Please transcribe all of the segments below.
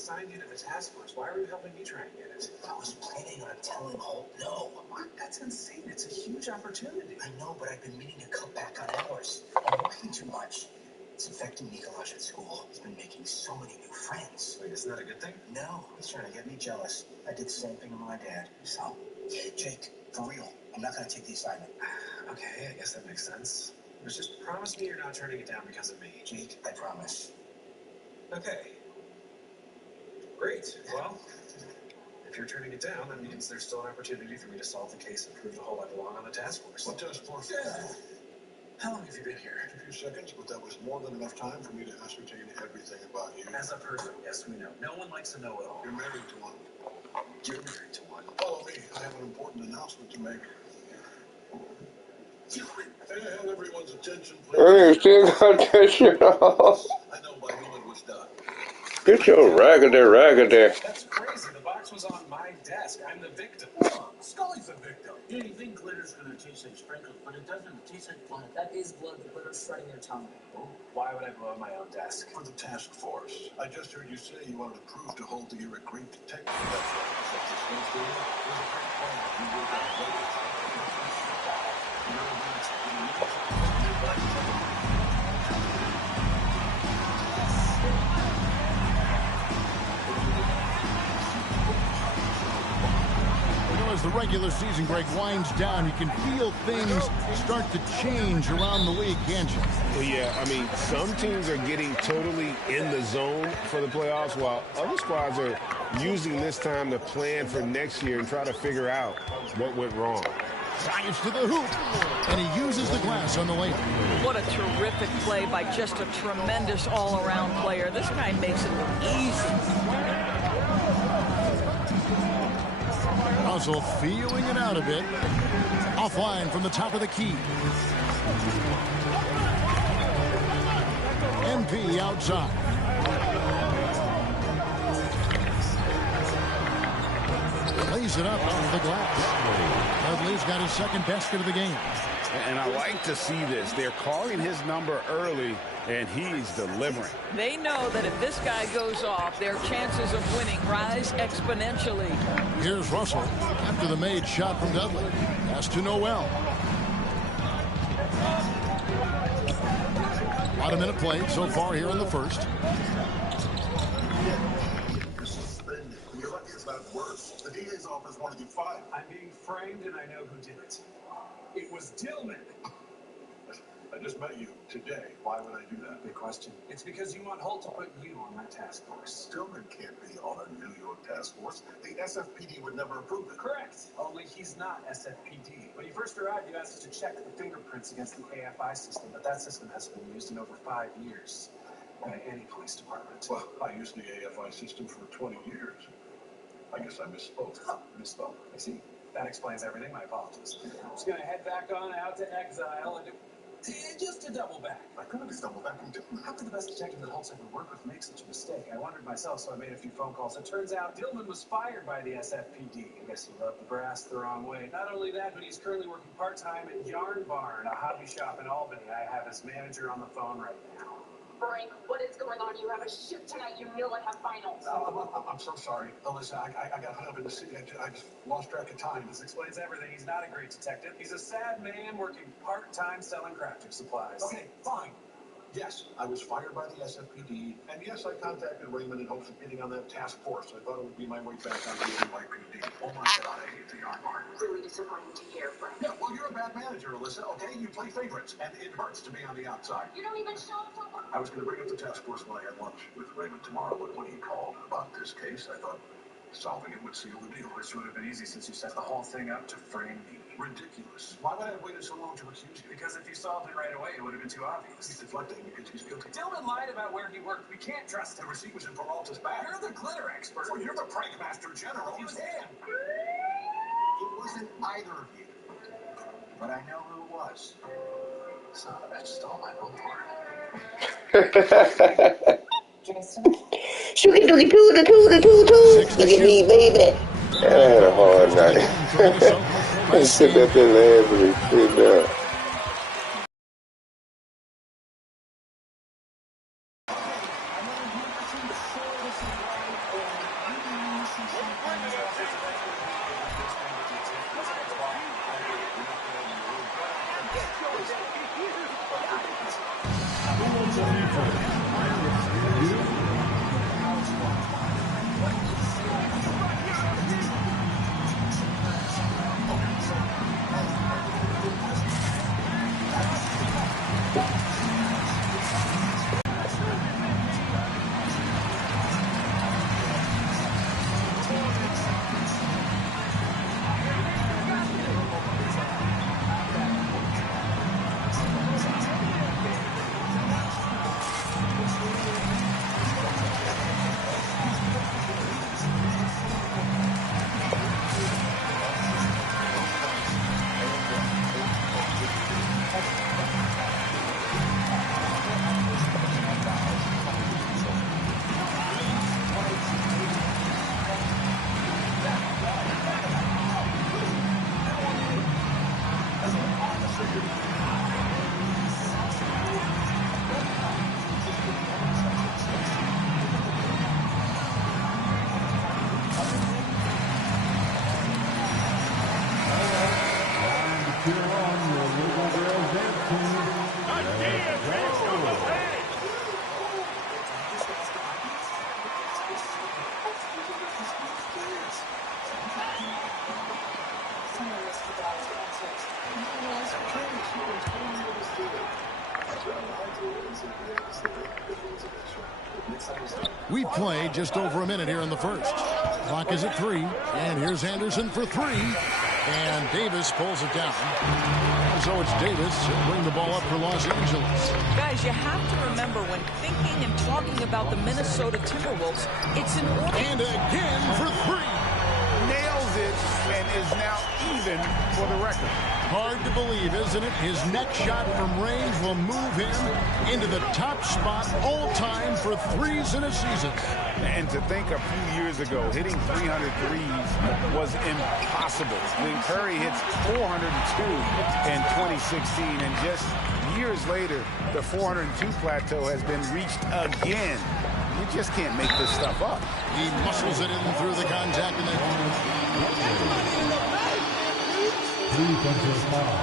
assigned you to the task force. Why were you helping me try and get it? I was planning on telling Holt no. What? That's insane. It's a huge opportunity. I know, but I've been meaning to cut back on hours. I'm working too much. It's affecting Nikolaj at school. He's been making so many new friends. Wait, isn't that a good thing? No, he's trying to get me jealous. I did the same thing with my dad. So, Jake, for real, I'm not going to take the assignment. Okay, I guess that makes sense. But just promise me you're not turning it down because of me. Jake, I promise. Okay. Great. Well, if you're turning it down, that means there's still an opportunity for me to solve the case and prove to Holt I belong on the task force. What task force? How long have you been here? A few seconds, but that was more than enough time for me to ascertain everything about you. As a person, yes, we know. No one likes to know it all. You're married to one. You're married to one. Follow me. I have an important announcement to make. And everyone's attention, please. I still got that shit off. I know my limit was done. Get your raggedy. That's crazy. The box was on my desk. I'm the victim. Scully's a victim. Yeah, you think glitter's gonna taste like sprinkles, but it doesn't. It tastes like blood. That is blood. The glitter's shredding your tongue. Why would I blow up my own desk? For the task force. I just heard you say you wanted to prove to Holt that you're a great detective. That's what this was doing. It was a great plan. You were that great. As the regular season, Greg, winds down, you can feel things start to change around the league, can't you? Well, yeah, I mean, some teams are getting totally in the zone for the playoffs, while other squads are using this time to plan for next year and try to figure out what went wrong. Drives to the hoop, and he uses the glass on the layup. What a terrific play by just a tremendous all-around player. This guy makes it look easy. Russell feeling it out a bit. Offline from the top of the key. MP outside. Lays it up off the glass. Dudley's got his second basket of the game. And I like to see this. They're calling his number early, and he's delivering. They know that if this guy goes off, their chances of winning rise exponentially. Here's Russell after the made shot from Dudley. Pass to Noel. About a minute played so far here in the first. You're lucky it's not worse. The DA's office wanted you fired. I'm being framed, and I know who did it. It was Dillman. I just met you today. Why would I do that? Big question. It's because you want Holt to put you on that task force. Stillman can't be on a New York task force. The SFPD would never approve it. Correct. Only he's not SFPD. When you first arrived, you asked us to check the fingerprints against the AFI system, but that system hasn't been used in over 5 years by any police department. Well, I used the AFI system for 20 years. I guess I misspoke. Misspoke. I see. That explains everything. My apologies. I'm just going to head back on out to exile and just to double back. I couldn't be double backing too. How could the best detective that Holt's ever worked with make such a mistake? I wondered myself, so I made a few phone calls. It turns out Dillman was fired by the SFPD. I guess he rubbed the brass the wrong way. Not only that, but he's currently working part-time at Yarn Barn, a hobby shop in Albany. I have his manager on the phone right now. Frank, what is going on? You have a shift tonight. You know I have finals. I'm so sorry. Alyssa, I got hung up in the city. I just lost track of time. This explains everything. He's not a great detective. He's a sad man working part-time selling crafting supplies. Okay, fine. Yes, I was fired by the SFPD, and yes, I contacted Raymond in hopes of getting on that task force. I thought it would be my way back on the NYPD. Oh my God, I hate the Yarn Barn. Really disappointing to hear, Frank. Yeah, well, you're a bad manager, Alyssa, okay? You play favorites, and it hurts to be on the outside. You don't even show up for work. I was going to bring up the task force when I had lunch with Raymond tomorrow, but when he called about this case, I thought solving it would seal the deal. Which would have been easy since you set the whole thing up to frame me. Ridiculous. Why would I have waited so long to accuse you? Because if you solved it right away, it would have been too obvious. He's deflecting because he's guilty. Dillman lied about where he worked. We can't trust him. The receipt was in Peralta's bag. You're the glitter expert. Well, you're the prank master general. It was him. It wasn't either of you. But I know who it was. Son of a bitch stole my billboard. Jason? Shooky dooky doo doo doo doo doo. Look at me, baby. I had a hard night. I sit up there laughing and sit down. We play just over a minute here in the first. Clock is at 3, and here's Anderson for 3. And Davis pulls it down. So it's Davis who'll bring the ball up for Los Angeles. Guys, you have to remember when thinking and talking about the Minnesota Timberwolves, it's an order. And again for 3. Nails it and is now even for the record. Hard to believe, isn't it? His next shot from range will move him into the top spot all time for threes in a season. And to think a few years ago, hitting 300 threes was impossible. When Curry hits 402 in 2016, and just years later, the 402 plateau has been reached again. You just can't make this stuff up. He muscles it in through the contact and then defensive foul.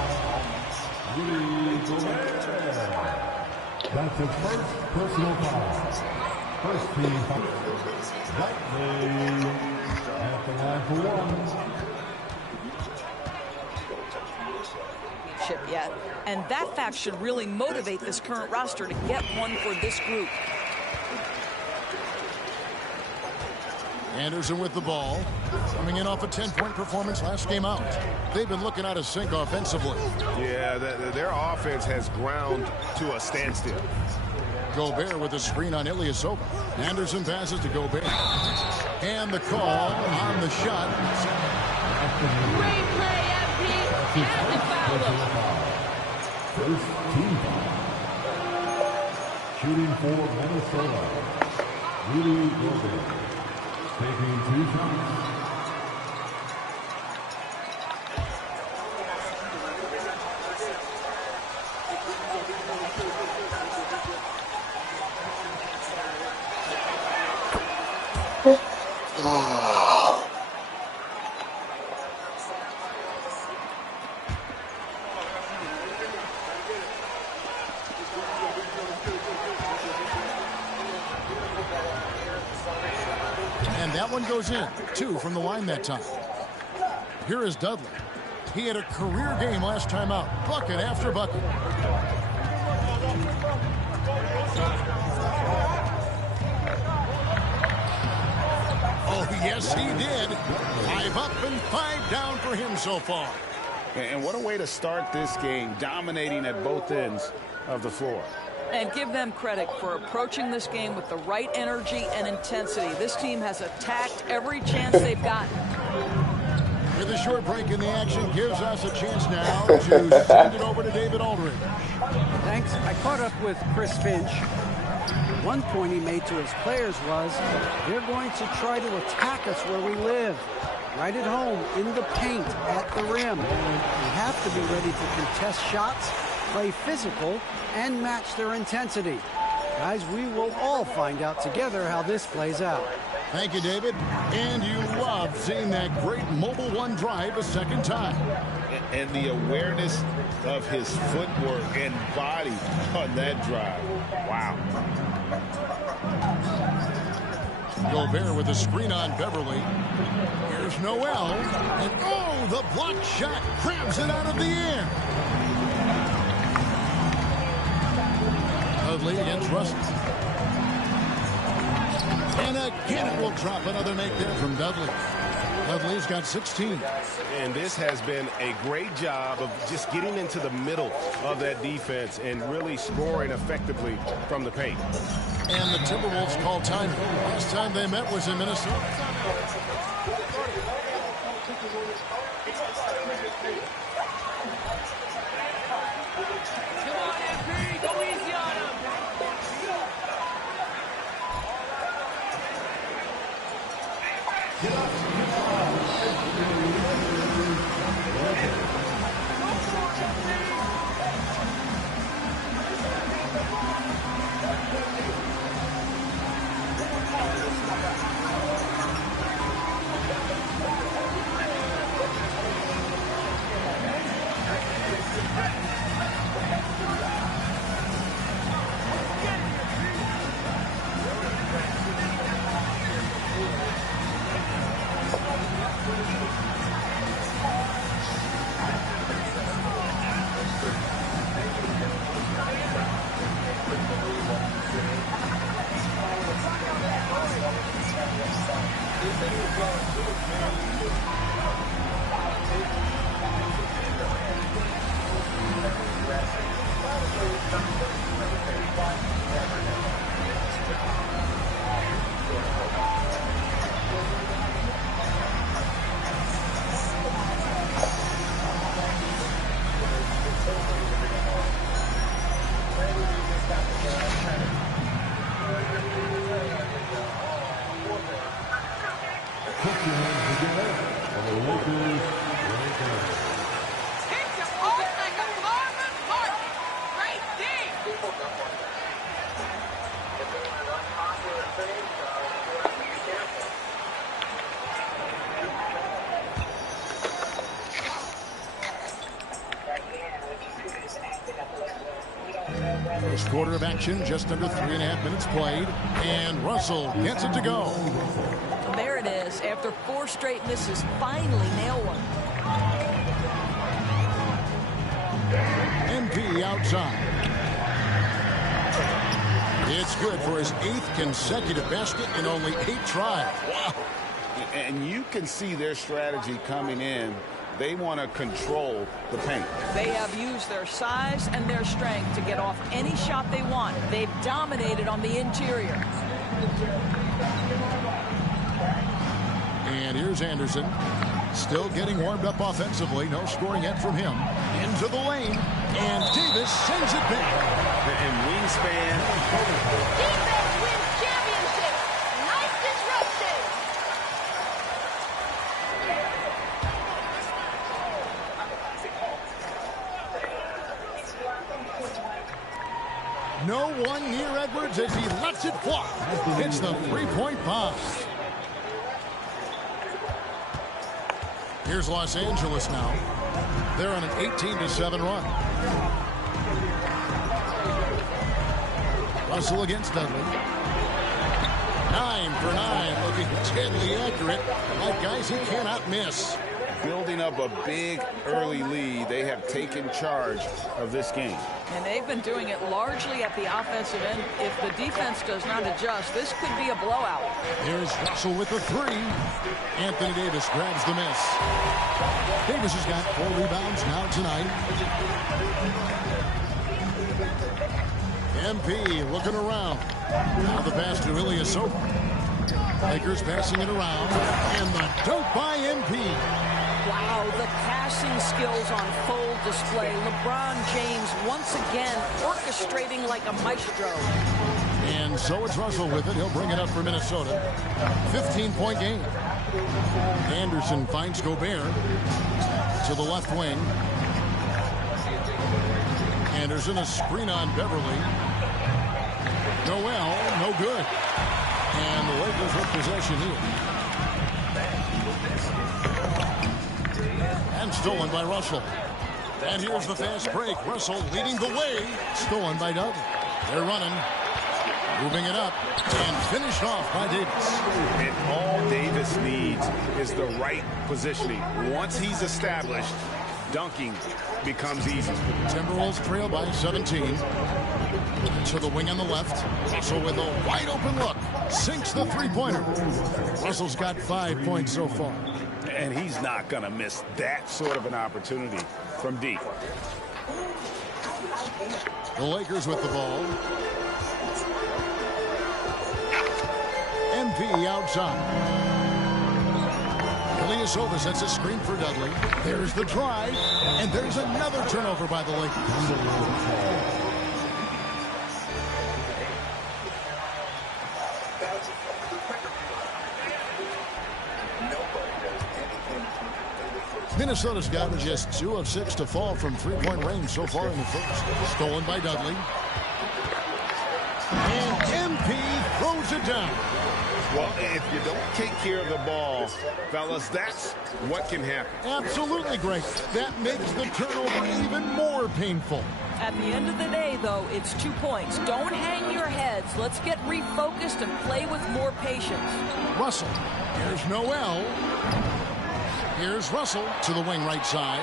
That's his first personal foul. First team foul. That at the line for 1. Chip yet. And that fact should really motivate this current roster to get one for this group. Anderson with the ball, coming in off a 10-point performance last game out. They've been looking out of sync offensively. Yeah, their offense has ground to a standstill. Gobert with a screen on Ilyasova. Anderson passes to Gobert. And the call on the shot. Great play, FP. And the foul. First team foul. Shooting for Minnesota. Rudy Gobert. Taking 2 shots. And that one goes in. 2 from the line that time. Here is Dudley. He had a career game last time out. Bucket after bucket. Oh, yes, he did. 5 up and 5 down for him so far. And what a way to start this game, dominating at both ends of the floor. And give them credit for approaching this game with the right energy and intensity. This team has attacked every chance they've gotten. With a short break in the action, gives us a chance now to send it over to David Aldridge. Thanks. I caught up with Chris Finch. One point he made to his players was, they're going to try to attack us where we live. Right at home, in the paint, at the rim. We have to be ready to contest shots, play physical, and match their intensity. Guys, we will all find out together how this plays out. Thank you, David. And you love seeing that great Mobile One drive a second time. And the awareness of his footwork and body on that drive. Wow. Gobert with a screen on Beverly. Here's Noel. And oh, the block shot grabs it out of the air. Dudley against Russell. And again it will drop. Another make there from Dudley. Dudley's got 16. And this has been a great job of just getting into the middle of that defense and really scoring effectively from the paint. And the Timberwolves call time. Last time they met was in Minnesota. First quarter of action, just under 3.5 minutes played, and Russell gets it to go. There it is. After 4 straight misses, finally nail one. MP outside. It's good for his 8th consecutive basket in only 8 tries. Wow. And you can see their strategy coming in. They want to control the paint. They have used their size and their strength to get off any shot they want. They've dominated on the interior. And here's Anderson. Still getting warmed up offensively. No scoring yet from him. Into the lane. And Davis sends it back. And wingspan. Defense wins championships. Nice disruption. No one near Edwards as he lets it fly. It's the 3-point pass. Here's Los Angeles now. They're on an 18-7 run. Russell against Dudley. 9 for 9, looking deadly accurate. Like guys, he cannot miss. Building up a big early lead, they have taken charge of this game. And they've been doing it largely at the offensive end. If the defense does not adjust, this could be a blowout. Here's Russell with the 3. Anthony Davis grabs the miss. Davis has got 4 rebounds now tonight. MP looking around. Now the pass to Ilyasova. Lakers passing it around. And the dunk by MP. Wow, the passing skills on full display. LeBron James once again orchestrating like a maestro. And so it's Russell with it. He'll bring it up for Minnesota. 15-point game. Anderson finds Gobert to the left wing. Anderson, a screen on Beverly. Noel, no good. And the Lakers with possession here. And stolen by Russell. And here's the fast break. Russell leading the way. Stolen by Dudley. They're running. Moving it up. And finished off by Davis. And all Davis needs is the right positioning. Once he's established, dunking becomes easy. Timberwolves trail by 17. To the wing on the left. Russell with a wide open look. Sinks the three-pointer. Russell's got 5 points so far. And he's not going to miss that sort of an opportunity from deep. The Lakers with the ball. MP outside. Ilyasova sets a screen for Dudley. There's the drive. And there's another turnover by the Lakers. Minnesota's gotten just 2 of 6 to fall from three-point range so far in the first. Stolen by Dudley. And MP throws it down. Well, if you don't take care of the ball, fellas, that's what can happen. Absolutely, Greg. That makes the turnover even more painful. At the end of the day, though, it's 2 points. Don't hang your heads. Let's get refocused and play with more patience. Russell. Here's Noel. Here's Russell to the wing right side.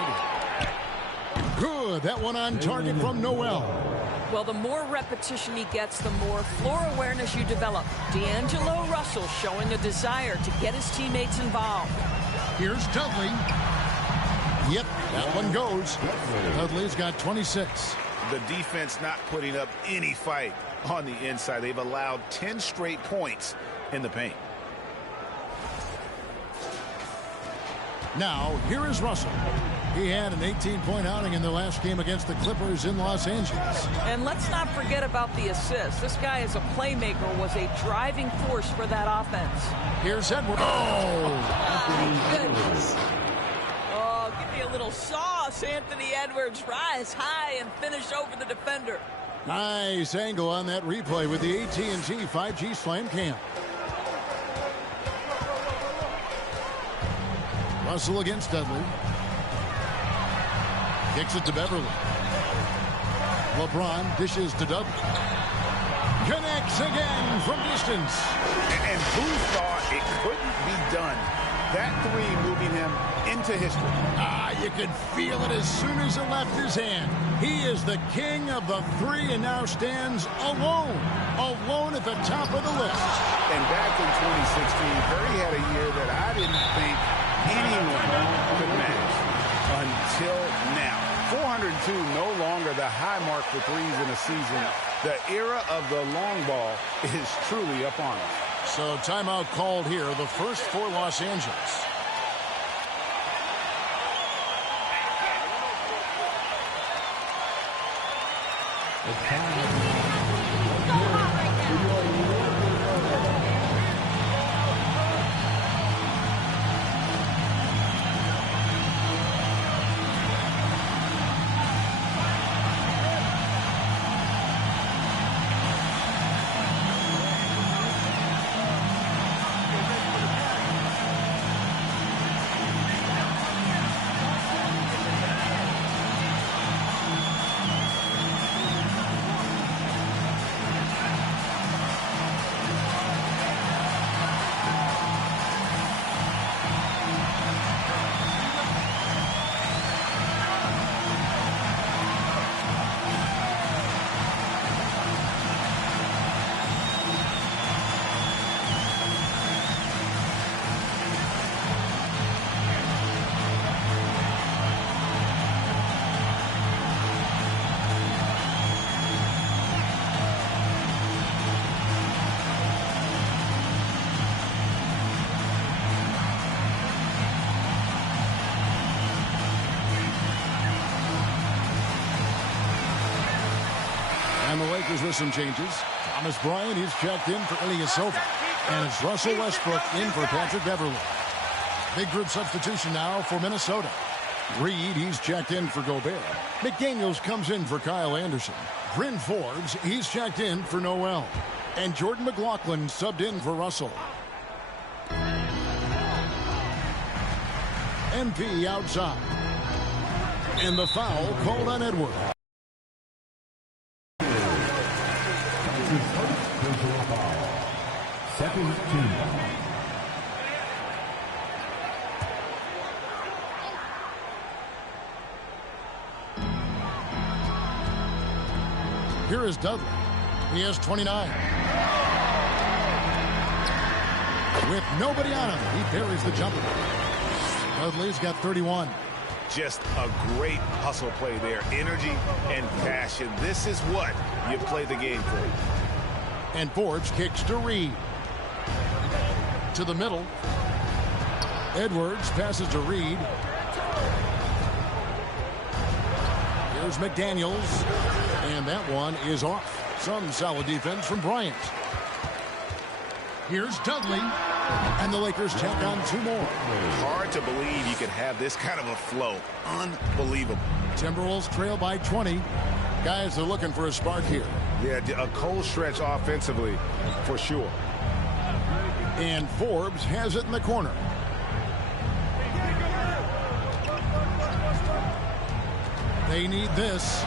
Good. That one on target from Noel. Well, the more repetition he gets, the more floor awareness you develop. D'Angelo Russell showing a desire to get his teammates involved. Here's Dudley. Yep, that one goes. Dudley's got 26. The defense not putting up any fight on the inside. They've allowed 10 straight points in the paint. Now, here is Russell. He had an 18-point outing in their last game against the Clippers in Los Angeles. And let's not forget about the assist. This guy as a playmaker was a driving force for that offense. Here's Edwards. Oh! Goodness. Oh, give me a little sauce, Anthony Edwards. Rise high and finish over the defender. Nice angle on that replay with the AT&T 5G Slam Cam. Russell against Dudley. Kicks it to Beverly. LeBron dishes to Dudley. Connects again from distance. And who thought it couldn't be done? That three moving him into history. You could feel it as soon as it left his hand. He is the king of the three and now stands alone. Alone at the top of the list. And back in 2016, Curry had a year that I didn't think anyone could match until now. 402, no longer the high mark for threes in a season. The era of the long ball is truly upon us. So timeout called here, the first for Los Angeles. And the Lakers with some changes. Thomas Bryant, he's checked in for Ilyasova. And it's Russell Westbrook in for Patrick Beverly. Big group substitution now for Minnesota. Reed, he's checked in for Gobert. McDaniels comes in for Kyle Anderson. Bryn Forbes, he's checked in for Noel. And Jordan McLaughlin subbed in for Russell. MP outside. And the foul called on Edwards. Second team. Here is Dudley. He has 29. With nobody on him, he buries the jumper. Dudley's got 31. Just a great hustle play there. Energy and passion. This is what you play the game for. And Forbes kicks to Reed. To the middle. Edwards passes to Reed. Here's McDaniels. And that one is off. Some solid defense from Bryant. Here's Dudley. And the Lakers tack on 2 more. Hard to believe you could have this kind of a flow. Unbelievable. Timberwolves trail by 20. Guys are looking for a spark here. Yeah, a cold stretch offensively, for sure. And Forbes has it in the corner. They need this.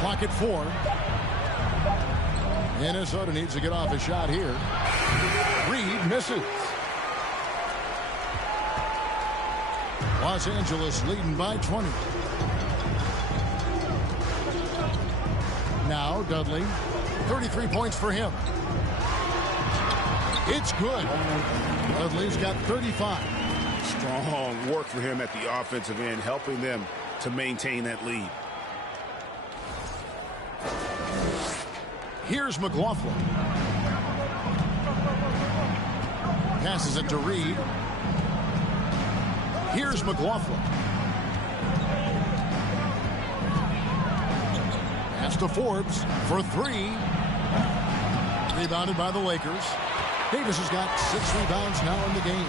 Clock at 4. Minnesota needs to get off a shot here. Reed misses. Los Angeles leading by 20. Now Dudley. 33 points for him. It's good. Dudley's got 35. Strong work for him at the offensive end, helping them to maintain that lead. Here's McLaughlin. Passes it to Reed. Here's McLaughlin. Pass to Forbes for 3. Rebounded by the Lakers. Davis has got 6 rebounds now in the game.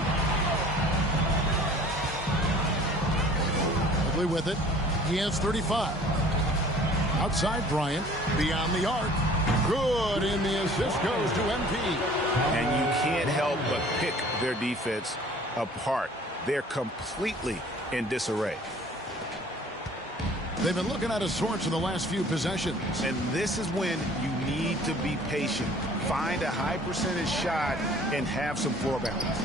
Quickly with it. He has 35. Outside Bryant. Beyond the arc. Good, and the assist goes to MP. And you can't help but pick their defense apart. They're completely in disarray. They've been looking out of sorts in the last few possessions. And this is when you need to be patient. Find a high percentage shot and have some floor balance.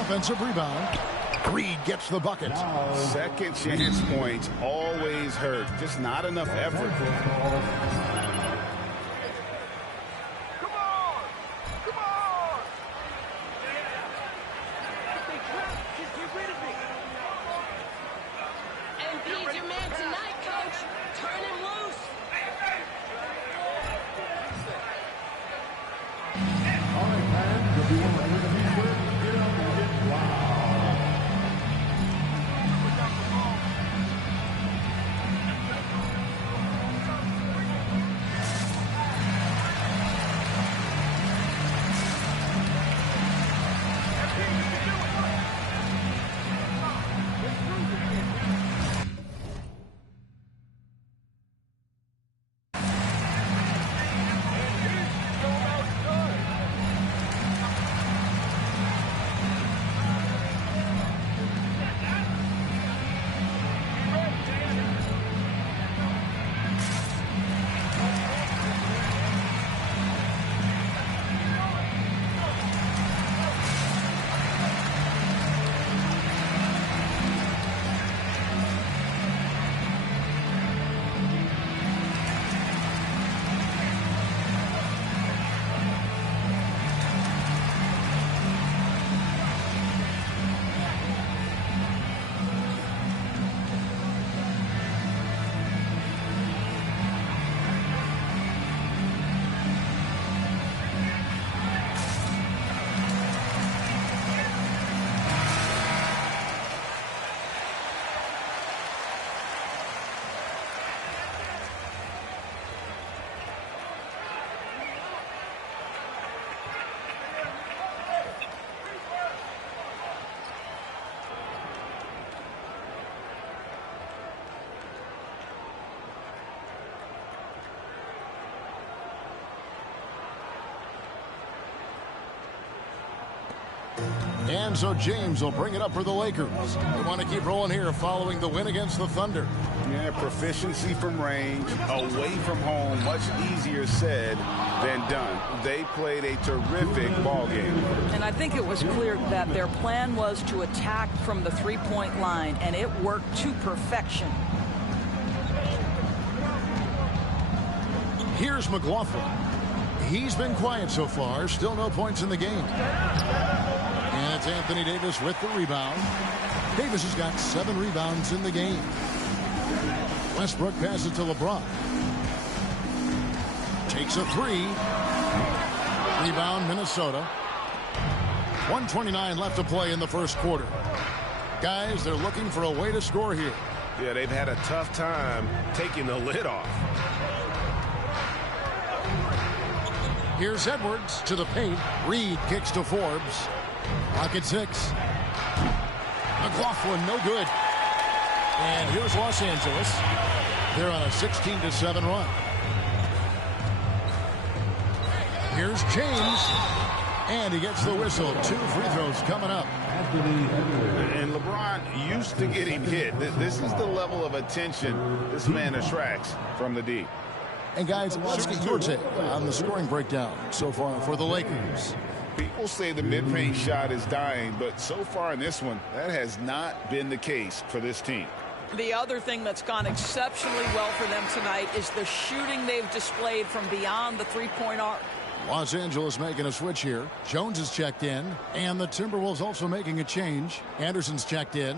Offensive rebound. Reed gets the bucket. Second chance points always hurt. Just not enough effort. And so James will bring it up for the Lakers. They want to keep rolling here following the win against the Thunder. Yeah, proficiency from range, away from home, much easier said than done. They played a terrific ball game. And I think it was clear that their plan was to attack from the three-point line, and it worked to perfection. Here's McLaughlin. He's been quiet so far. Still no points in the game. And it's Anthony Davis with the rebound. Davis has got 7 rebounds in the game. Westbrook passes to LeBron. Takes a 3. Rebound, Minnesota. 1:29 left to play in the first quarter. Guys, they're looking for a way to score here. Yeah, they've had a tough time taking the lid off. Here's Edwards to the paint. Reed kicks to Forbes. Rocket 6. McLaughlin, no good. And here's Los Angeles. They're on a 16-7 run. Here's James. And he gets the whistle. 2 free throws coming up. And LeBron used to getting hit. This is the level of attention this man attracts from the D. And guys, let's get your take on the scoring breakdown so far for the Lakers. People say the mid-range shot is dying, but so far in this one, that has not been the case for this team. The other thing that's gone exceptionally well for them tonight is the shooting they've displayed from beyond the three-point arc. Los Angeles making a switch here. Jones is checked in, and the Timberwolves also making a change. Anderson's checked in.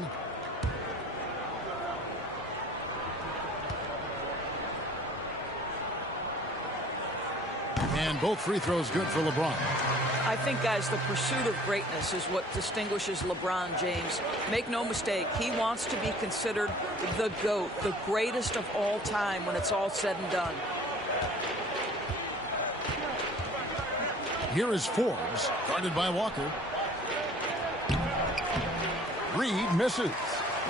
And both free throws good for LeBron. I think, guys, the pursuit of greatness is what distinguishes LeBron James. Make no mistake, he wants to be considered the GOAT, the greatest of all time when it's all said and done. Here is Forbes, guarded by Walker. Reed misses.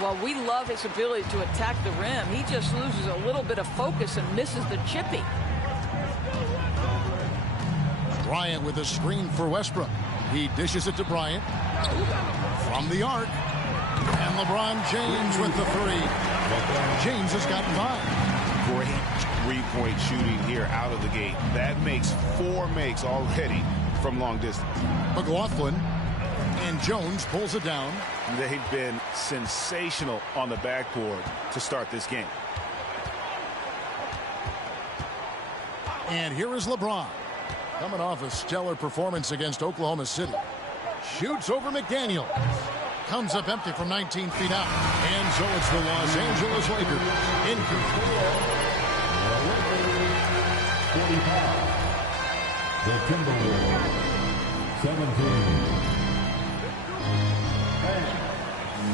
Well, we love his ability to attack the rim. He just loses a little bit of focus and misses the chippy. Bryant with a screen for Westbrook. He dishes it to Bryant. From the arc. And LeBron James with the 3. James has got 5. Great three-point shooting here out of the gate. That makes 4 makes already from long distance. McLaughlin. And Jones pulls it down. They've been sensational on the backboard to start this game. And here is LeBron. Coming off a stellar performance against Oklahoma City. Shoots over McDaniel. Comes up empty from 19 feet out. And so it's the Los Angeles Lakers in control. 45. The Timberwolves. 17. And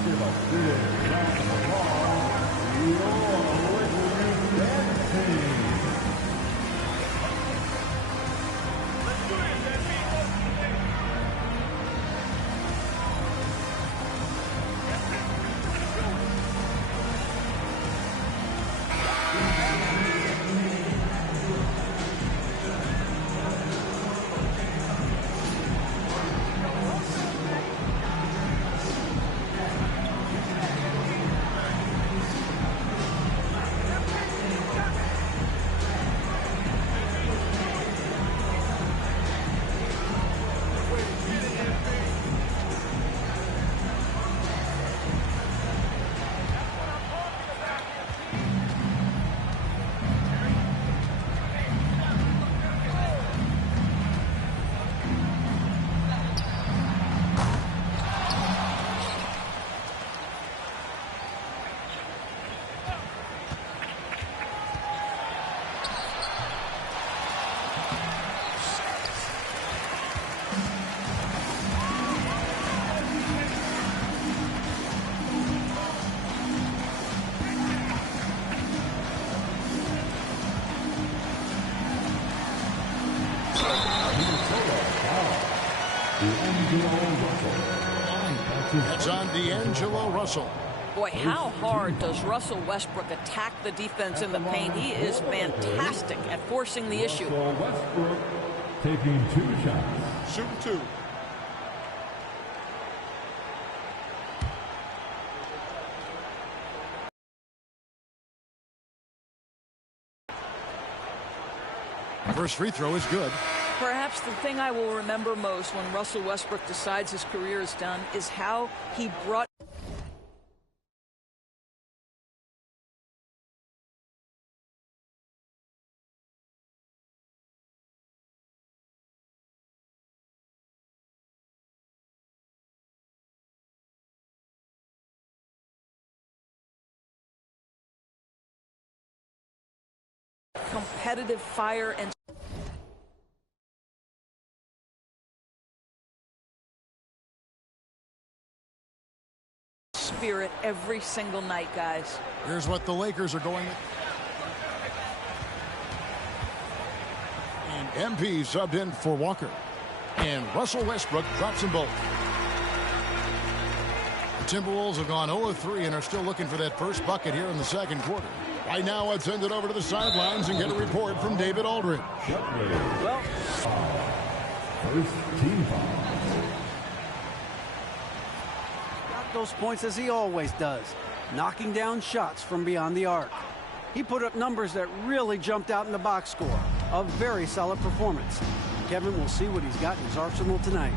give a big round of applause. Your Lakers dancing. That's on D'Angelo Russell. Boy, how hard does Russell Westbrook attack the defense in the paint? He is fantastic at forcing the issue. Russell Westbrook taking 2 shots. Shooting 2. First free throw is good. Perhaps the thing I will remember most when Russell Westbrook decides his career is done is how he brought competitive fire and spirit every single night, guys. Here's what the Lakers are going with. And MP subbed in for Walker. And Russell Westbrook drops them both. The Timberwolves have gone 0-3 and are still looking for that first bucket here in the second quarter. Right now, let's send it over to the sidelines and get a report from David Aldridge. Well, First team foul. got those points as he always does, knocking down shots from beyond the arc. He put up numbers that really jumped out in the box score. A very solid performance. Kevin will see what he's got in his arsenal tonight.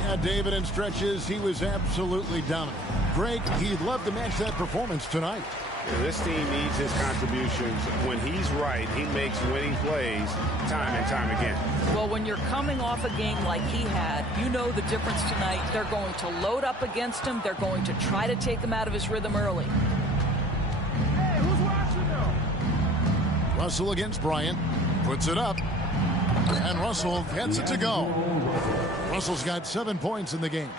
Yeah, David, in stretches, he was absolutely dominant. Greg, he'd love to match that performance tonight. Yeah, this team needs his contributions. When he's right, he makes winning plays time and time again. Well, when you're coming off a game like he had, you know the difference tonight. They're going to load up against him. They're going to try to take him out of his rhythm early. Hey, who's watching though? Russell against Bryant. Puts it up. And Russell gets it to go. Russell's got 7 points in the game.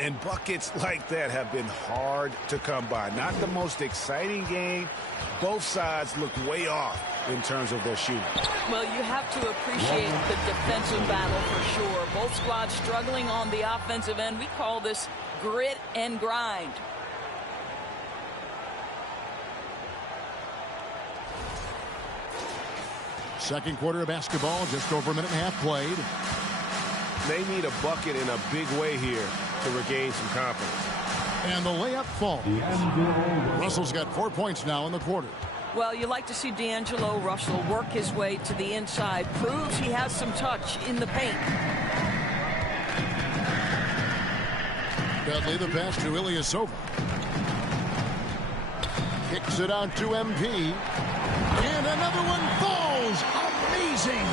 And buckets like that have been hard to come by. Not the most exciting game. Both sides look way off in terms of their shooting. Well, you have to appreciate the defensive battle for sure. Both squads struggling on the offensive end. We call this grit and grind. Second quarter of basketball, just over a minute and a half played. They need a bucket in a big way here to regain some confidence. And the layup falls. Russell's got 4 points now in the quarter. Well, you like to see D'Angelo Russell work his way to the inside. Proves he has some touch in the paint. Dudley the pass to Ilyasova. Kicks it out to MP. And another one falls. Amazing.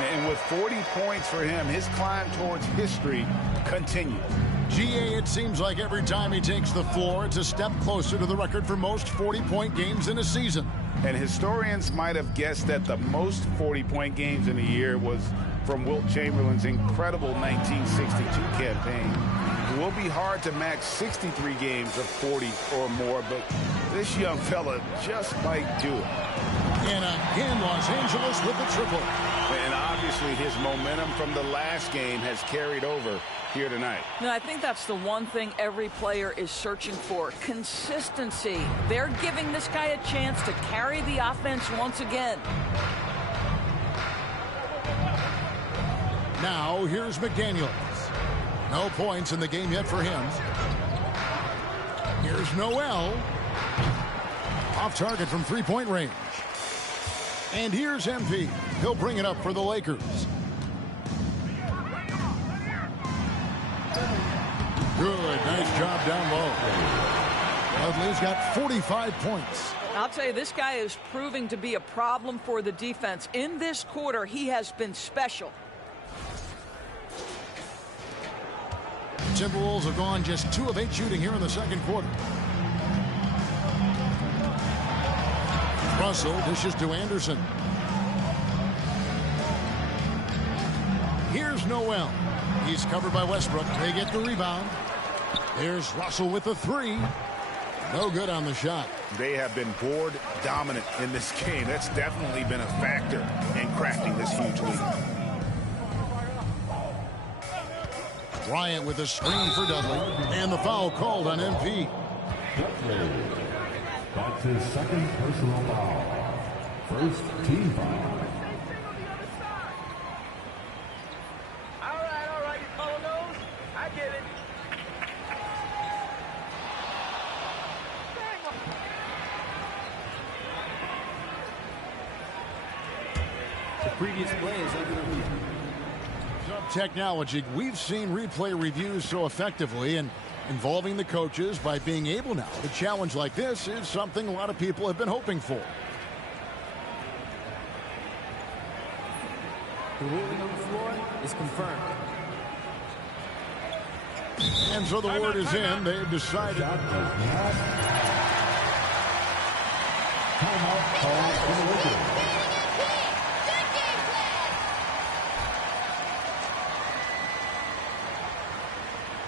And with 40 points for him, his climb towards history continues. GA, it seems like every time he takes the floor, it's a step closer to the record for most 40-point games in a season. And historians might have guessed that the most 40-point games in a year was from Wilt Chamberlain's incredible 1962 campaign. It will be hard to match 63 games of 40 or more, but this young fella just might do it. And again, Los Angeles with the triple. And obviously his momentum from the last game has carried over here tonight. Now, I think that's the one thing every player is searching for. Consistency. They're giving this guy a chance to carry the offense once again. Now, here's McDaniels. No points in the game yet for him. Here's Noel. Off target from three-point range. And here's MP. He'll bring it up for the Lakers. Good. Nice job down low. Dudley's got 45 points. I'll tell you, this guy is proving to be a problem for the defense. In this quarter, he has been special. Timberwolves have gone just 2 of 8 shooting here in the second quarter. Russell dishes to Anderson. Here's Noel. He's covered by Westbrook. They get the rebound. There's Russell with the 3. No good on the shot. They have been board dominant in this game. That's definitely been a factor in crafting this huge lead. Bryant with a screen for Dudley. And the foul called on MP. That's his second personal foul. First team foul. All right, you follow those? I get it. previous play is under review. Technology. We've seen replay reviews so effectively and involving the coaches by being able now. A challenge like this is something a lot of people have been hoping for. The ruling on the floor is confirmed. And so the word is in. They've decided.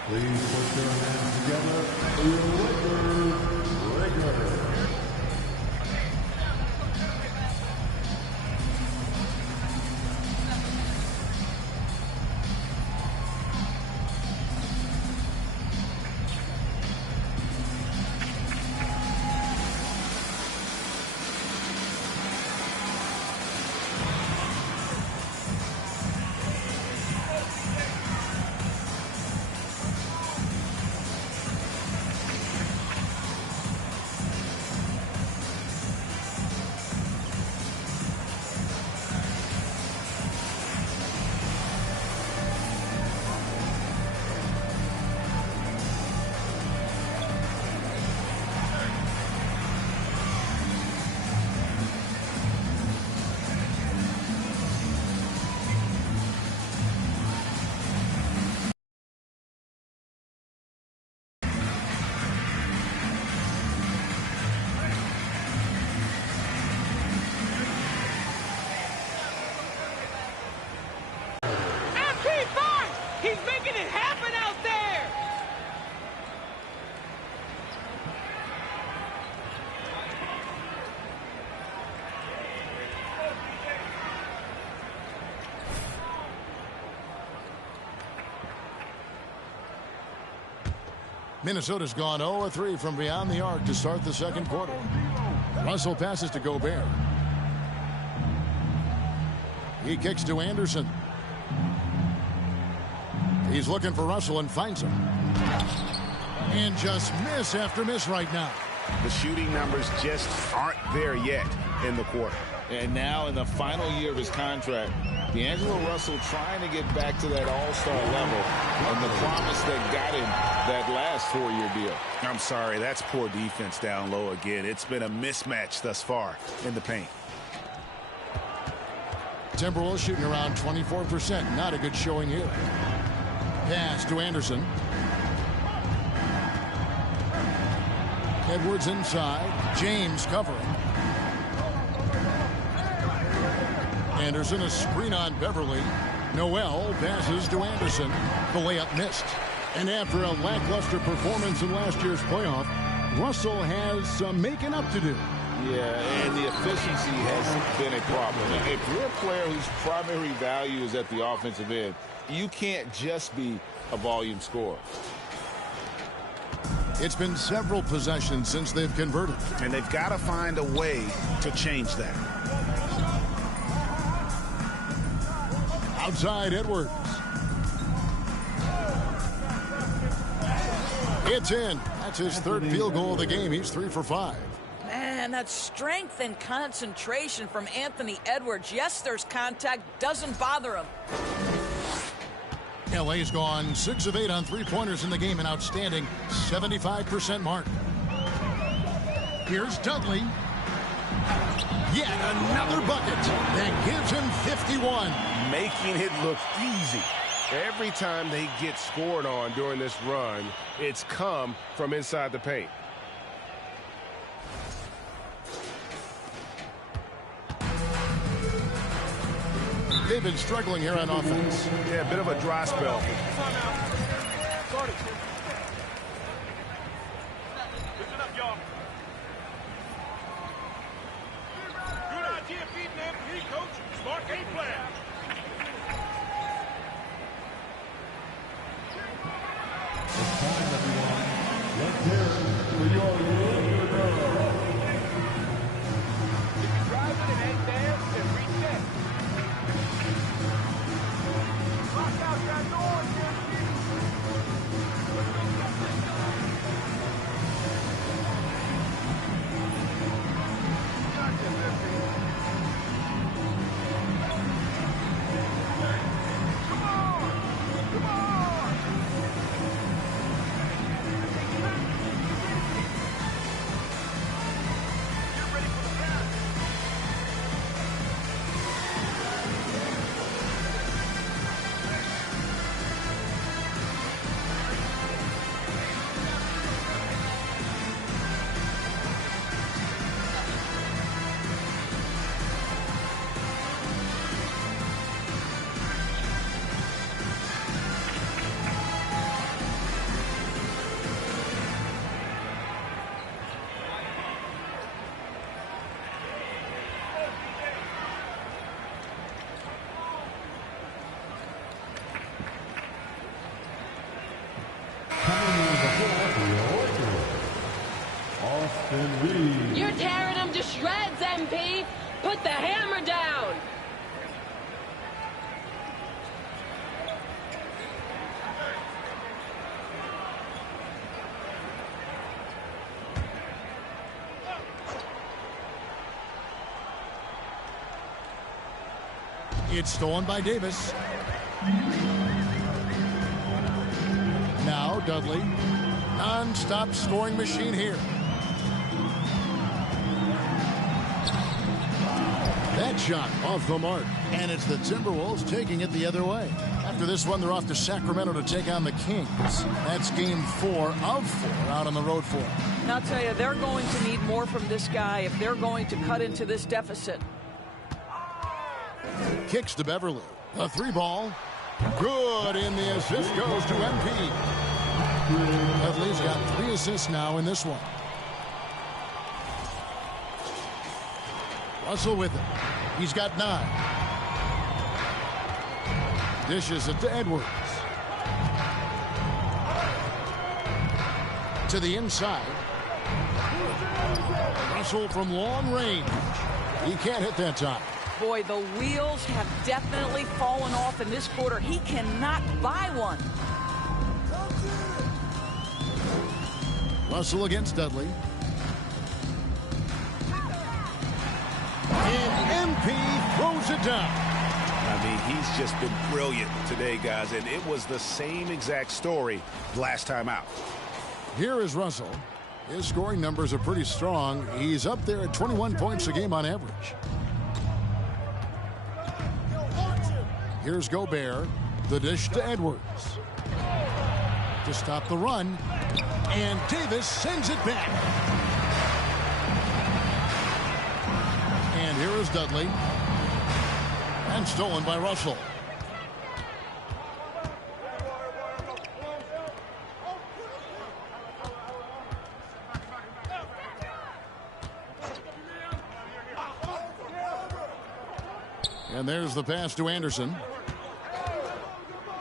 Please put your hands together for your Lakers. He's making it happen out there! Minnesota's gone 0-3 from beyond the arc to start the second quarter. Russell passes to Gobert. He kicks to Anderson. He's looking for Russell and finds him. And just miss after miss right now. The shooting numbers just aren't there yet in the quarter. And now in the final year of his contract, D'Angelo Russell trying to get back to that all-star level and the promise that got him that last 4-year deal. I'm sorry, that's poor defense down low again. It's been a mismatch thus far in the paint. Timberwolves shooting around 24%. Not a good showing here. Pass to Anderson. Edwards inside. James covering. Anderson, a screen on Beverly. Noel passes to Anderson. The layup missed. And after a lackluster performance in last year's playoff, Russell has some making up to do. Yeah, and the efficiency has been a problem. If you're a player whose primary value is at the offensive end, you can't just be a volume scorer. It's been several possessions since they've converted. And they've got to find a way to change that. Outside Edwards. It's in. That's his third field goal of the game. He's 3 for 5. Man, that strength and concentration from Anthony Edwards. Yes, there's contact. Doesn't bother him. LA's gone 6 of 8 on three-pointers in the game, an outstanding 75% mark. Here's Dudley. Yet another bucket that gives him 51. Making it look easy. Every time they get scored on during this run, it's come from inside the paint. They've been struggling here on offense. Yeah, a bit of a dry spell. Good idea feeding them to me, coach. Smart game plan. It's time, everyone. Let's hear it for your Lakers. If you drive it and ain't there, then reset. Lock out that door, Jimmy. Austin Reed. You're tearing him to shreds, MP. Put the hammer down. It's stolen by Davis. Now Dudley. Non-stop scoring machine here. That shot off the mark. And it's the Timberwolves taking it the other way. After this one, they're off to Sacramento to take on the Kings. That's game 4 of 4 out on the road for them. And I'll tell you, they're going to need more from this guy if they're going to cut into this deficit. Kicks to Beverly. A 3-ball. Good, and the assist goes to MP. Dudley's got 3 assists now in this one. Russell with it. He's got 9. Dishes it to Edwards. To the inside. Russell from long range. He can't hit that time. Boy, the wheels have definitely fallen off in this quarter. He cannot buy one. Russell against Dudley. And MP throws it down. I mean, he's just been brilliant today, guys, and it was the same exact story last time out. Here is Russell. His scoring numbers are pretty strong. He's up there at 21 points a game on average. Here's Gobert. The dish to Edwards. To stop the run. And Davis sends it back. And here is Dudley. And stolen by Russell. And there's the pass to Anderson.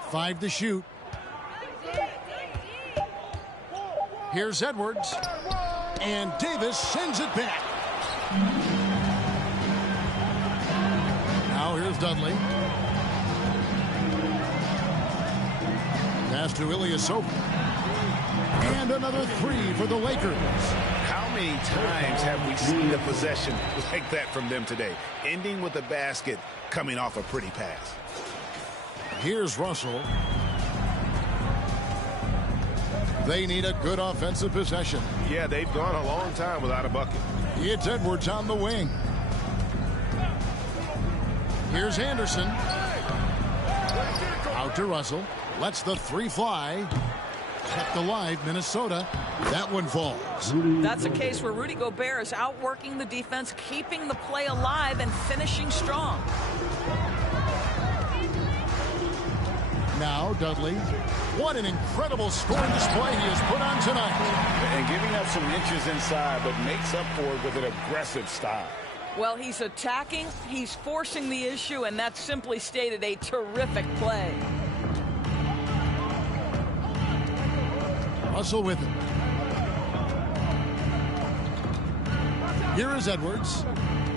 5 to shoot. Here's Edwards. And Davis sends it back. Now here's Dudley. Pass to Ilyasova. And another 3 for the Lakers. How many times have we seen a possession like that from them today? Ending with a basket, coming off a pretty pass. Here's Russell. They need a good offensive possession. Yeah, they've gone a long time without a bucket. It's Edwards on the wing. Here's Anderson. Out to Russell. Lets the 3 fly. Kept alive, Minnesota. That one falls. That's a case where Rudy Gobert is outworking the defense, keeping the play alive, and finishing strong. Now Dudley. What an incredible scoring display he has put on tonight. And giving up some inches inside, but makes up for it with an aggressive style. Well, he's attacking, he's forcing the issue, and that's simply stated a terrific play. Russell with it. Here is Edwards.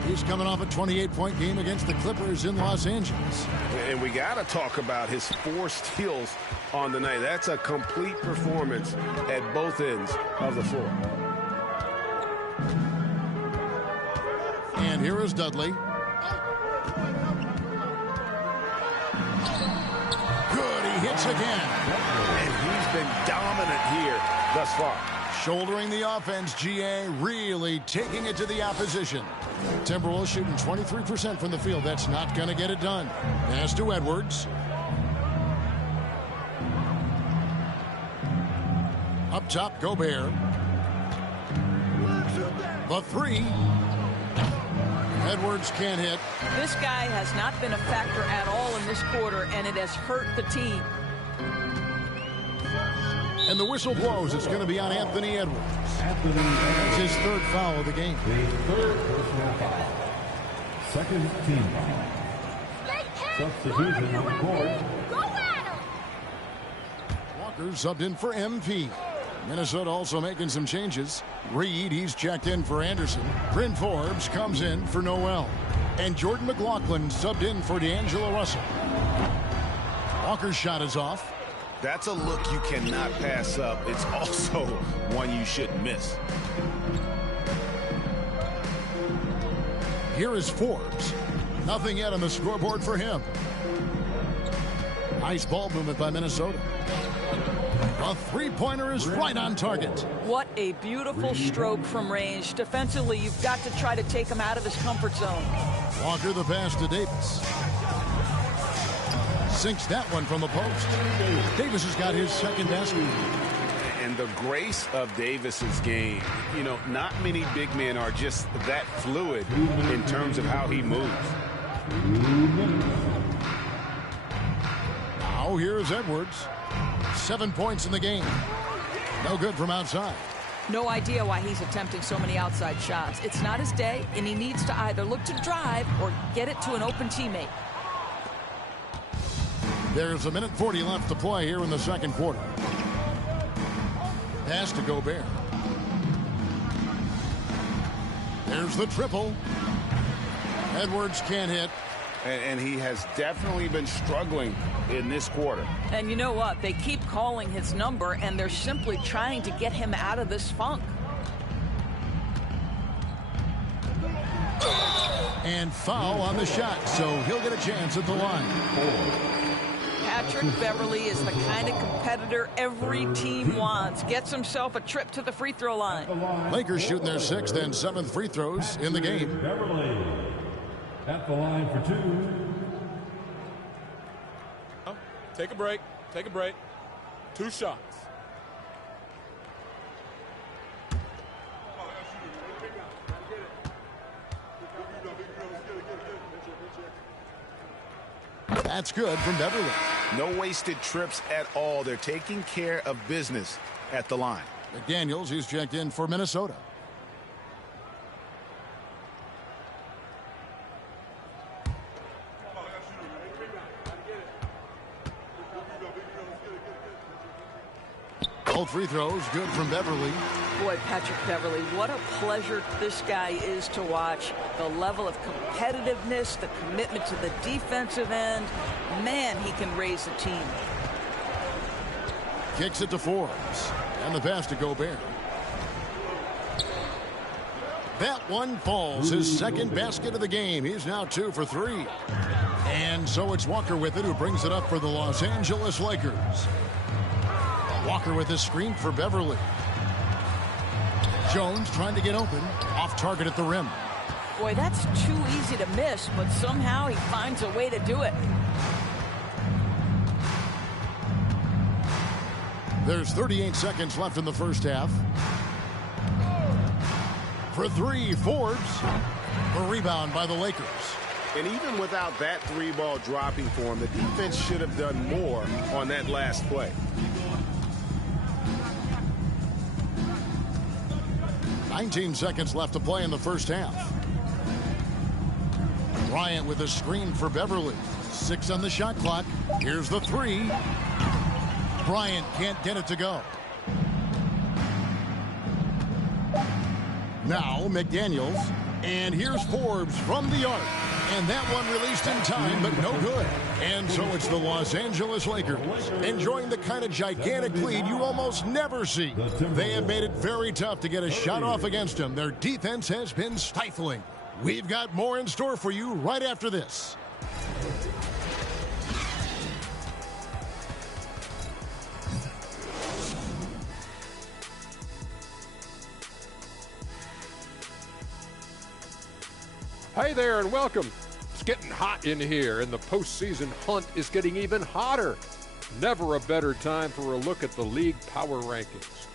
He's coming off a 28-point game against the Clippers in Los Angeles. And we got to talk about his 4 steals on the night. That's a complete performance at both ends of the floor. And here is Dudley. Good, he hits again. And he's been dominant here thus far. Shouldering the offense, GA really taking it to the opposition. Timberwolves shooting 23% from the field. That's not going to get it done. Pass to Edwards. Up top, Gobert. The 3. Edwards can't hit. This guy has not been a factor at all in this quarter, and it has hurt the team. And the whistle blows. It's going to be on Anthony Edwards. That's his 3rd foul of the game. His 3rd personal foul. 2nd team foul. Substitution on the court. Walker subbed in for MP. Minnesota also making some changes. Reed, he's checked in for Anderson. Bryn Forbes comes in for Noel. And Jordan McLaughlin subbed in for D'Angelo Russell. Walker's shot is off. That's a look you cannot pass up. It's also one you shouldn't miss. Here is Forbes. Nothing yet on the scoreboard for him. Nice ball movement by Minnesota. A three-pointer is right on target. What a beautiful stroke from range. Defensively, you've got to try to take him out of his comfort zone. Walker the pass to Davis. Sinks that one from the post. Davis has got his second basket. And the grace of Davis's game, you know, not many big men are just that fluid in terms of how he moves. Now here's Edwards. 7 points in the game. No good from outside. No idea why he's attempting so many outside shots. It's not his day, and he needs to either look to drive or get it to an open teammate. There's 1:40 left to play here in the second quarter. Pass to Gobert. There's the triple. Edwards can't hit. And he has definitely been struggling in this quarter. And you know what? They keep calling his number, and they're simply trying to get him out of this funk. And foul on the shot, so he'll get a chance at the line. Patrick Beverley is the kind of competitor every team wants. Gets himself a trip to the free throw line. Lakers shooting their 6th and 7th free throws in the game. Beverley at the line for 2. Take a break. Take a break. 2 shots. That's good from Beverley. No wasted trips at all. They're taking care of business at the line. McDaniels, he's checked in for Minnesota. Both free throws good from Beverley. Boy, Patrick Beverley, what a pleasure this guy is to watch. The level of competitiveness, the commitment to the defensive end. Man, he can raise the team. Kicks it to Forbes. And the pass to Gobert. That one falls. His second basket of the game. He's now 2 for 3. And so it's Walker with it, who brings it up for the Los Angeles Lakers. Walker with his screen for Beverley. Jones trying to get open. Off target at the rim. Boy, that's too easy to miss, but somehow he finds a way to do it. There's 38 seconds left in the first half. For 3, Forbes. A rebound by the Lakers. And even without that 3-ball dropping for him, the defense should have done more on that last play. 19 seconds left to play in the first half. Bryant with a screen for Beverley. 6 on the shot clock. Here's the 3. Bryant can't get it to go. Now McDaniels. And here's Forbes from the arc. And that one released in time, but no good. And so it's the Los Angeles Lakers enjoying the kind of gigantic lead you almost never see. They have made it very tough to get a shot off against them. Their defense has been stifling. We've got more in store for you right after this. Hey there and welcome. It's getting hot in here and the postseason hunt is getting even hotter. Never a better time for a look at the league power rankings.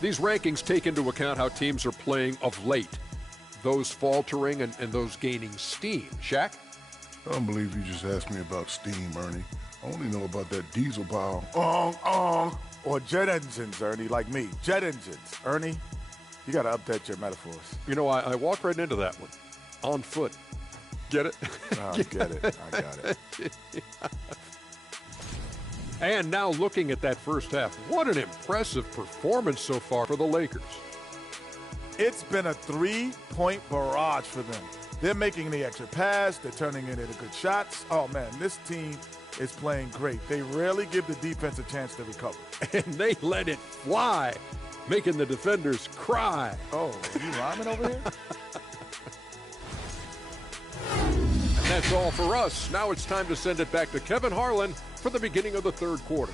These rankings take into account how teams are playing of late. Those faltering and those gaining steam. Shaq? I don't believe you just asked me about steam, Ernie. I only know about that diesel power. Or jet engines, Ernie, like me. Jet engines. Ernie, you got to update your metaphors. You know, I walked right into that one. On foot. Get it? I get it. I got it. And now looking at that first half, what an impressive performance so far for the Lakers. It's been a 3-point barrage for them. They're making the extra pass. They're turning it into good shots. Oh, man, this team is playing great. They rarely give the defense a chance to recover. And they let it fly, making the defenders cry. Oh, you rhyming over here? And that's all for us. Now it's time to send it back to Kevin Harlan for the beginning of the third quarter.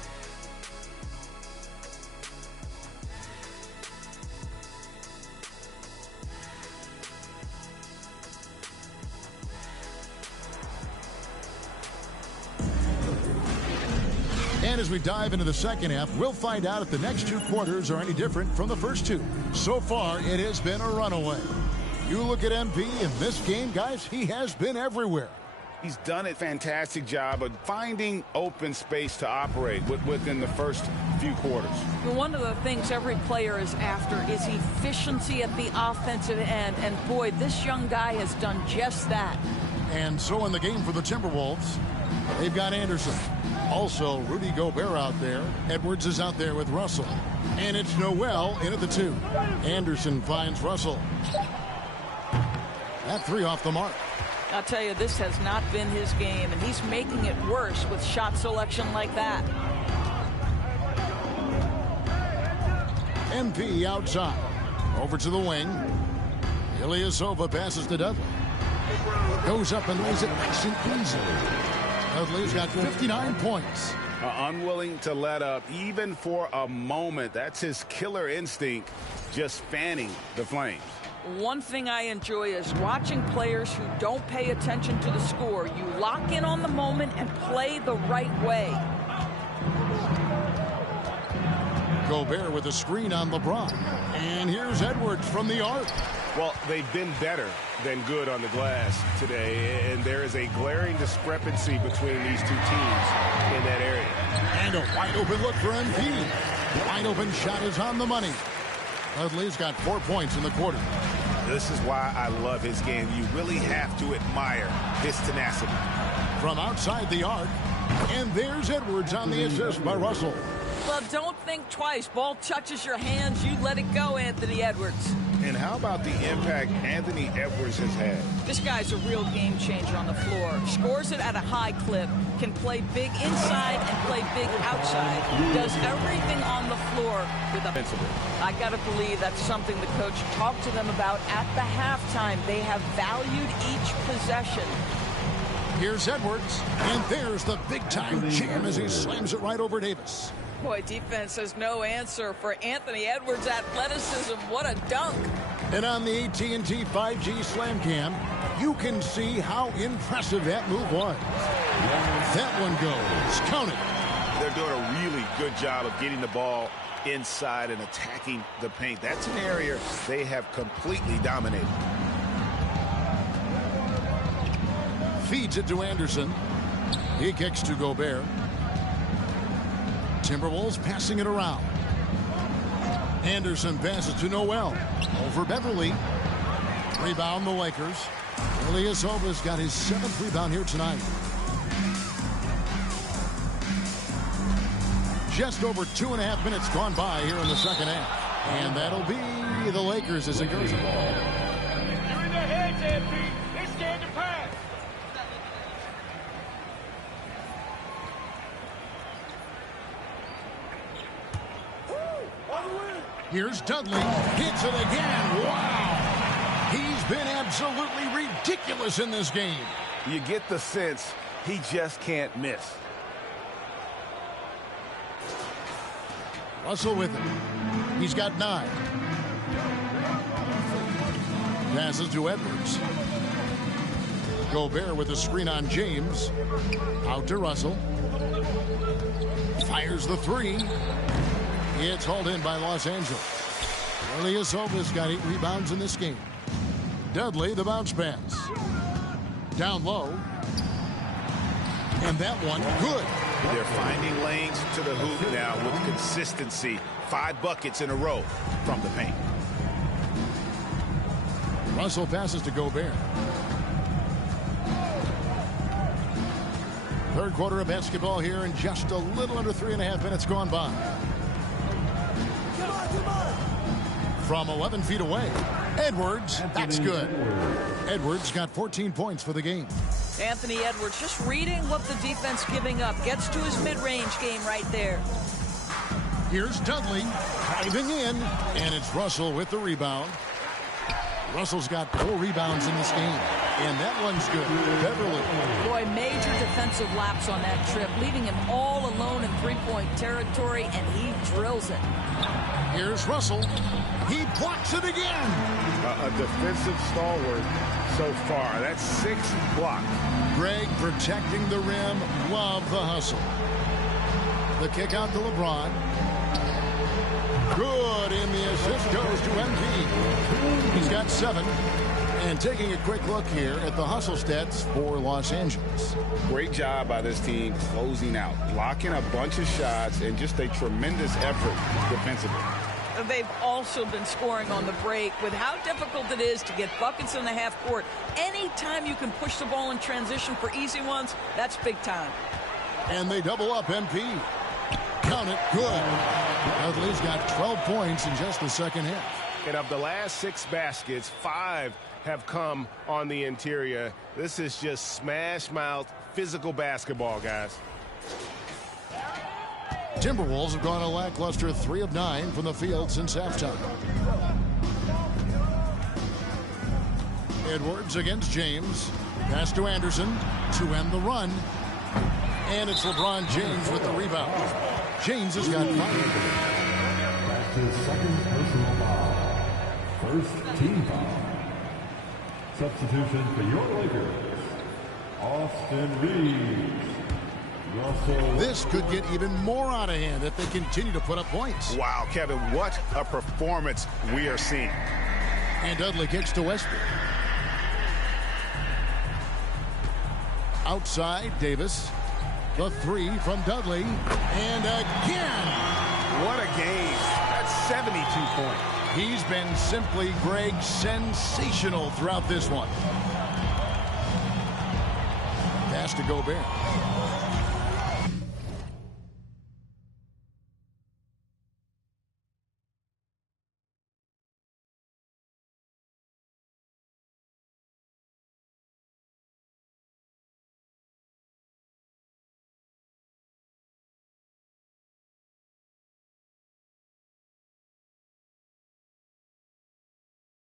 And as we dive into the second half, we'll find out if the next two quarters are any different from the first two. So far, it has been a runaway. You look at MP in this game, guys, he has been everywhere. He's done a fantastic job of finding open space to operate within the first few quarters. One of the things every player is after is efficiency at the offensive end. And boy, this young guy has done just that. And so in the game for the Timberwolves, they've got Anderson. Also, Rudy Gobert out there. Edwards is out there with Russell. And it's Noel in at the 2. Anderson finds Russell. That 3 off the mark. I'll tell you, this has not been his game, and he's making it worse with shot selection like that. MP outside. Over to the wing. Ilyasova passes to Dudley. Goes up and lays it nice and easy. Dudley's got 59 points. Unwilling to let up even for a moment. That's his killer instinct, just fanning the flames. One thing I enjoy is watching players who don't pay attention to the score. You lock in on the moment and play the right way. Gobert with a screen on LeBron. And here's Edwards from the arc. Well, they've been better than good on the glass today, and there is a glaring discrepancy between these two teams in that area. And a wide open look for MP. Wide open shot is on the money. Dudley's got 4 points in the quarter. This is why I love his game. You really have to admire his tenacity. From outside the arc, and there's Edwards on the assist by Russell. Well, don't think twice. Ball touches your hands, you let it go, Anthony Edwards. And how about the impact Anthony Edwards has had? This guy's a real game changer on the floor. Scores it at a high clip, can play big inside and play big outside. Does everything on the floor with a... I got to believe that's something the coach talked to them about at the halftime. They have valued each possession. Here's Edwards, and there's the big-time jam as he slams it right over Davis. Boy, defense has no answer for Anthony Edwards' athleticism. What a dunk. And on the AT&T 5G Slam Cam, you can see how impressive that move was. That one goes. Count it. They're doing a really good job of getting the ball inside and attacking the paint. That's an area they have completely dominated. Feeds it to Anderson. He kicks to Gobert. Timberwolves passing it around. Anderson passes to Noel. Over Beverly. Rebound the Lakers. Ilyasova's got his 7th rebound here tonight. Just over 2.5 minutes gone by here in the second half. And that'll be the Lakers as it goes. You're in their heads, MP. They're scared to pass. Here's Dudley. Hits it again. Wow. He's been absolutely ridiculous in this game. You get the sense he just can't miss. Russell with it. He's got 9. Passes to Edwards. Gobert with a screen on James. Out to Russell. Fires the 3. It's hauled in by Los Angeles. Ilyasova's got 8 rebounds in this game. Dudley, the bounce pass. Down low. And that one, good. They're finding lanes to the hoop now with consistency. 5 buckets in a row from the paint. Russell passes to Gobert. Third quarter of basketball here, and just a little under 3.5 minutes gone by. From 11 feet away, Edwards, that's good. Edwards got 14 points for the game. Anthony Edwards just reading what the defense giving up. Gets to his mid-range game right there. Here's Dudley diving in, and it's Russell with the rebound. Russell's got 4 rebounds in this game, and that one's good. Beverly. Boy, major defensive lapse on that trip, leaving him all alone in three-point territory, and he drills it. Here's Russell. He blocks it again. A defensive stalwart so far. That's 6 blocks. Greg protecting the rim. Love the hustle. The kick out to LeBron. Good, and the assist goes to MP. He's got 7. And taking a quick look here at the hustle stats for Los Angeles. Great job by this team closing out, blocking a bunch of shots, and just a tremendous effort defensively. They've also been scoring on the break. With how difficult it is to get buckets in the half court, anytime you can push the ball in transition for easy ones, that's big time. And they double up MP. Count it, good. Dudley's got 12 points in just the second half. And of the last 6 baskets, 5 have come on the interior. This is just smash-mouth physical basketball, guys. Timberwolves have gone a lackluster 3 of 9 from the field since halftime. Edwards against James. Pass to Anderson to end the run. And it's LeBron James with the rebound. James has got 5. That's his second personal foul. First team foul. Substitution for your Lakers, Austin Reeves. This could get even more out of hand if they continue to put up points. Wow, Kevin, what a performance we are seeing. And Dudley kicks to Westbrook. Outside, Davis. The 3 from Dudley. And again. What a game. That's 72 points. He's been simply, Greg, sensational throughout this one. Pass to Gobert.